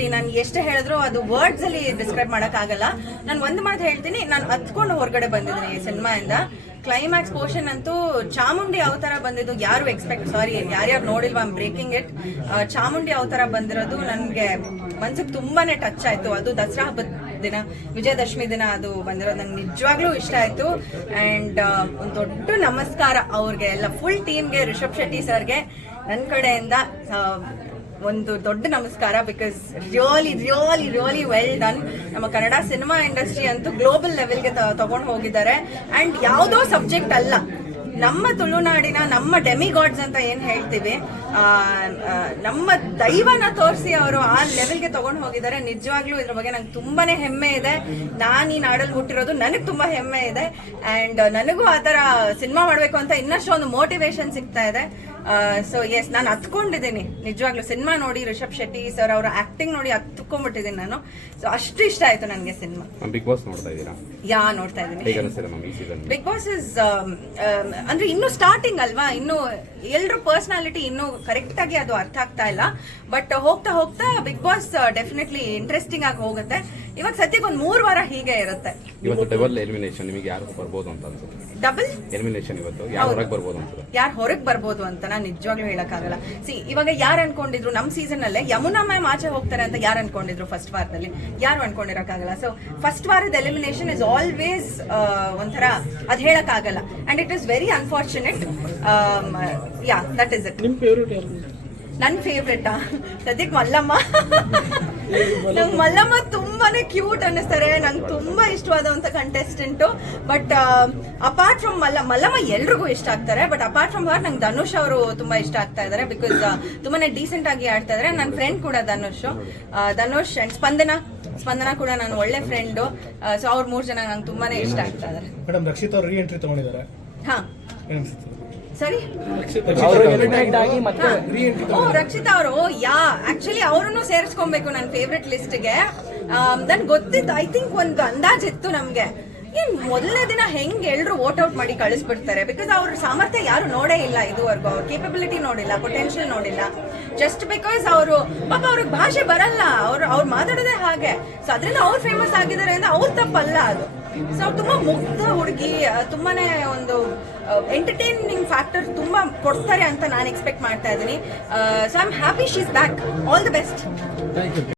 ಬಿಡಿ, ನಾನು ಎಷ್ಟು ಹೇಳಿದ್ರು ಅದು ವರ್ಡ್ಸ್ ಅಲ್ಲಿ ಡಿಸ್ಕ್ರೈಬ್ ಆಗಲ್ಲ. ನಾನು ಒಂದು ಮಾತು ಹೇಳ್ತೀನಿ, ನಾನು ಹತ್ಕೊಂಡು ಹೊರಗಡೆ ಬಂದಿದ್ದೀನಿ ಈ ಸಿನಿಮಾಯಿಂದ. ಕ್ಲೈಮ್ಯಾಕ್ಸ್ ಪೋರ್ಷನ್ ಅಂತೂ ಚಾಮುಂಡಿ ಅವತಾರ ಬಂದಿದ್ದು ಯಾರು ಯಾರ್ಯಾರು ನೋಡಿಲ್ವಾ, ಬ್ರೇಕಿಂಗ್ ಇಟ್. ಚಾಮುಂಡಿ ಅವತಾರ ಬಂದಿರೋದು ನನಗೆ ಮನ್ಸಿಗೆ ತುಂಬಾನೇ ಟಚ್ ಆಯ್ತು. ಅದು ದಸರಾ ಹಬ್ಬದ ದಿನ, ವಿಜಯದಶಮಿ ದಿನ ಅದು ಬಂದಿರೋದು ನಂಗೆ ನಿಜವಾಗ್ಲೂ ಇಷ್ಟ ಆಯ್ತು. ಅಂಡ್ ಒಂದು ದೊಡ್ಡ ನಮಸ್ಕಾರ ಅವ್ರಿಗೆ ಎಲ್ಲ, ಫುಲ್ ಟೀಮ್ಗೆ, ರಿಷಬ್ ಶೆಟ್ಟಿ ಸರ್ಗೆ ನನ್ನ ಕಡೆಯಿಂದ ಒಂದು ದೊಡ್ಡ ನಮಸ್ಕಾರ. Because really really really well done. ನಮ್ಮ ಕನ್ನಡ ಸಿನಿಮಾ ಇಂಡಸ್ಟ್ರಿ ಅಂತೂ ಗ್ಲೋಬಲ್ ಲೆವೆಲ್ಗೆ ತಗೊಂಡು ಹೋಗಿದ್ದಾರೆ. ಅಂಡ್ ಯಾವುದೋ ಸಬ್ಜೆಕ್ಟ್ ಅಲ್ಲ, ನಮ್ಮ ತುಳುನಾಡಿನ ನಮ್ಮ ಡೆಮಿಗಾಡ್ಸ್ ಅಂತ ಏನ್ ಹೇಳ್ತೀವಿ, ನಮ್ಮ ದೈವನ ತೋರಿಸಿ ಅವರು ಆ ಲೆವೆಲ್ಗೆ ತಗೊಂಡು ಹೋಗಿದ್ದಾರೆ. ನಿಜವಾಗ್ಲೂ ಇದ್ರ ಬಗ್ಗೆ ನಂಗೆ ತುಂಬಾನೇ ಹೆಮ್ಮೆ ಇದೆ. ನಾನು ಈ ನಾಡಲ್ಲಿ ಹುಟ್ಟಿರೋದು ನನಗೆ ತುಂಬಾ ಹೆಮ್ಮೆ ಇದೆ. ಅಂಡ್ ನನಗೂ ಆ ತರ ಸಿನಿಮಾ ಮಾಡ್ಬೇಕು ಅಂತ ಇನ್ನಷ್ಟು ಒಂದು ಮೋಟಿವೇಶನ್ ಸಿಗ್ತಾ ಇದೆ. ಸೊ ಎಸ್, ನಾನು ಹತ್ಕೊಂಡಿದ್ದೀನಿ ನಿಜವಾಗ್ಲೂ. ಸಿನಿಮಾ ನೋಡಿ ರಿಷಬ್ ಶೆಟ್ಟಿ ಸರ್ ಅವರ ಆಕ್ಟಿಂಗ್ ನೋಡಿ ಹತ್ಕೊಂಡ್ಬಿಟ್ಟಿದ್ದೀನಿ ನಾನು. ಸೊ ಅಷ್ಟು ಇಷ್ಟ ಆಯ್ತು ನನಗೆ ಸಿನಿಮಾ. ಬಿಗ್ ಬಾಸ್ ನೋಡ್ತಾ ಇದ್ದೀರಾ? ನೋಡ್ತಾ ಇದ್ದೀನಿ. ಬಿಗ್ ಬಾಸ್ ಇಸ್ ಅಂದ್ರೆ ಇನ್ನು ಸ್ಟಾರ್ಟಿಂಗ್ ಅಲ್ವಾ, ಇನ್ನು ಎಲ್ರ ಪರ್ಸನಾಲಿಟಿ ಇನ್ನು ಕರೆಕ್ಟ್ ಆಗಿ ಅದು ಅರ್ಥ ಆಗ್ತಾ ಇಲ್ಲ. ಬಟ್ ಹೋಗ್ತಾ ಹೋಗ್ತಾ ಬಿಗ್ ಬಾಸ್ ಡೆಫಿನೆಟ್ಲಿ ಇಂಟ್ರೆಸ್ಟಿಂಗ್ ಆಗಿ ಹೋಗುತ್ತೆ. ಇವಾಗ ಸದ್ಯಕ್ಕೆ ಒಂದು 3 ವಾರ ಹೀಗೆ ಇರುತ್ತೆ. ಇವತ್ತು ಡಬಲ್ ಎಲಿಮಿನೇಷನ್, ನಿಮಗೆ ಯಾರು ಬರ್ಬೋದು ಅಂತ ಅನ್ಸುತ್ತೆ? ಡಬಲ್ ಎಲಿಮಿನೇಷನ್ ಇವತ್ತು ಯಾರು ಹೊರಗೆ ಬರ್ಬೋದು ಅಂತ? ಯಾರು ಹೊರಗೆ ಬರ್ಬೋದು ಅಂತ ನಾನು ನಿಜವಾಗ್ಲೂ ಹೇಳಕ್ಕಾಗಲ್ಲ. ಇವಾಗ ಯಾರು ಅನ್ಕೊಂಡಿದ್ರು ನಮ್ಮ ಸೀಸನ್ ಅಲ್ಲೇ ಯಮುನಾ ಮ್ಯಾಮ್ ಆಚೆ ಹೋಗ್ತಾರೆ ಅಂತ ಯಾರು ಅನ್ಕೊಂಡಿದ್ರು ಫಸ್ಟ್ ವಾರದಲ್ಲಿ? ಯಾರು ಅನ್ಕೊಂಡಿರಕ್ಕಾಗಲ್ಲ. ಸೊ ಫಸ್ಟ್ ವಾರದ ಎಲಿಮಿನೇಷನ್ ಇಸ್ ಆಲ್ವೇಸ್ ಒಂಥರ ಅದ್ ಹೇಳಕ್ಕಾಗಲ್ಲ. And it is very unfortunate. That is it. ನನ್ನ ಫೇವ್ರೆಟಾ ಸದ್ಯಕ್ಕೆ ಮಲ್ಲಮ್ಮ. ನಂಗೆ ಮಲ್ಲಮ್ಮ ತುಂಬಾನೇ ಕ್ಯೂಟ್ ಅನ್ನಿಸ್ತಾರೆ. ನಂಗೆ ತುಂಬಾ ಇಷ್ಟವಾದಂತ contestant. But apart from Mallamma ಎಲ್ರಿಗೂ ಇಷ್ಟ ಆಗ್ತಾರೆ. ಬಟ್ ಅಪಾರ್ಟ್ ಫ್ರಮ್ ಹರ್ ನಂಗೆ ಧನುಷ್ ಅವರು ತುಂಬಾ ಇಷ್ಟ ಆಗ್ತಾ ಇದಾರೆ. ಬಿಕಾಸ್ ತುಂಬಾನೇ ಡೀಸೆಂಟ್ ಆಗಿ ಆಡ್ತಾ ಇದಾರೆ. ನನ್ನ ಫ್ರೆಂಡ್ ಕೂಡ ಧನುಷ್ ಅಂಡ್ ಸ್ಪಂದನ ಕೂಡ ನನ್ನ ಒಳ್ಳೆ ಫ್ರೆಂಡು. ಸೊ ಅವ್ರ 3 ಜನ ನಂಗೆ ತುಂಬಾನೇ ಇಷ್ಟ ಆಗ್ತಾ ಇದಾರೆ. ಮೇಡಮ್, ರಕ್ಷಿತ್ ಅವರು ರೀಎಂಟ್ರಿ ತಗೊಂಡಿದ್ದಾರೆ. ಸರಿ, ರಕ್ಷಿತಾ ಅವರು ಆಕ್ಚುಲಿ ಅವರನ್ನು ಸೇರಿಸ್ಕೊಬೇಕು ನನ್ನ ಫೇವ್ರೆಟ್ ಲಿಸ್ಟ್ಗೆ. ನನ್ ಗೊತ್ತಿತ್ತು, ಐ ಥಿಂಕ್ ಒಂದು ಅಂದಾಜಿತ್ತು ನಮ್ಗೆ. ಮೊದಲನೇ ದಿನ ಹೆಂಗ್ ಎಲ್ರು ವೋಟ್ ಔಟ್ ಮಾಡಿ ಕಳಿಸ್ಬಿಡ್ತಾರೆ. ಬಿಕಾಸ್ ಅವ್ರ ಸಾಮರ್ಥ್ಯ ಯಾರು ನೋಡೇ ಇಲ್ಲ ಇದುವರೆಗೂ. ಅವ್ರ ಕೇಪಬಿಲಿಟಿ ನೋಡಿಲ್ಲ, ಪೊಟೆನ್ಶಿಯಲ್ ನೋಡಿಲ್ಲ. ಜಸ್ಟ್ ಬಿಕಾಸ್ ಅವರು ಪಾಪ ಅವ್ರಿಗೆ ಭಾಷೆ ಬರಲ್ಲ, ಅವ್ರು ಮಾತಾಡೋದೇ ಹಾಗೆ. ಸೊ ಅದರಿಂದ ಅವ್ರು ಫೇಮಸ್ ಆಗಿದ್ದಾರೆ ಅಂದ್ರೆ ಅವ್ರ ತಪ್ಪಲ್ಲ ಅದು. ಸೊ ಅವ್ರು ತುಂಬಾ ಮುಗ್ಧ ಹುಡುಗಿ, ತುಂಬಾನೇ ಒಂದು ಎಂಟರ್ಟೈನಿಂಗ್ ಫ್ಯಾಕ್ಟರ್ ತುಂಬಾ ಕೊಡ್ತಾರೆ ಅಂತ ನಾನು ಎಕ್ಸ್ಪೆಕ್ಟ್ ಮಾಡ್ತಾ ಇದ್ದೀನಿ. So I am happy she is back. All the best.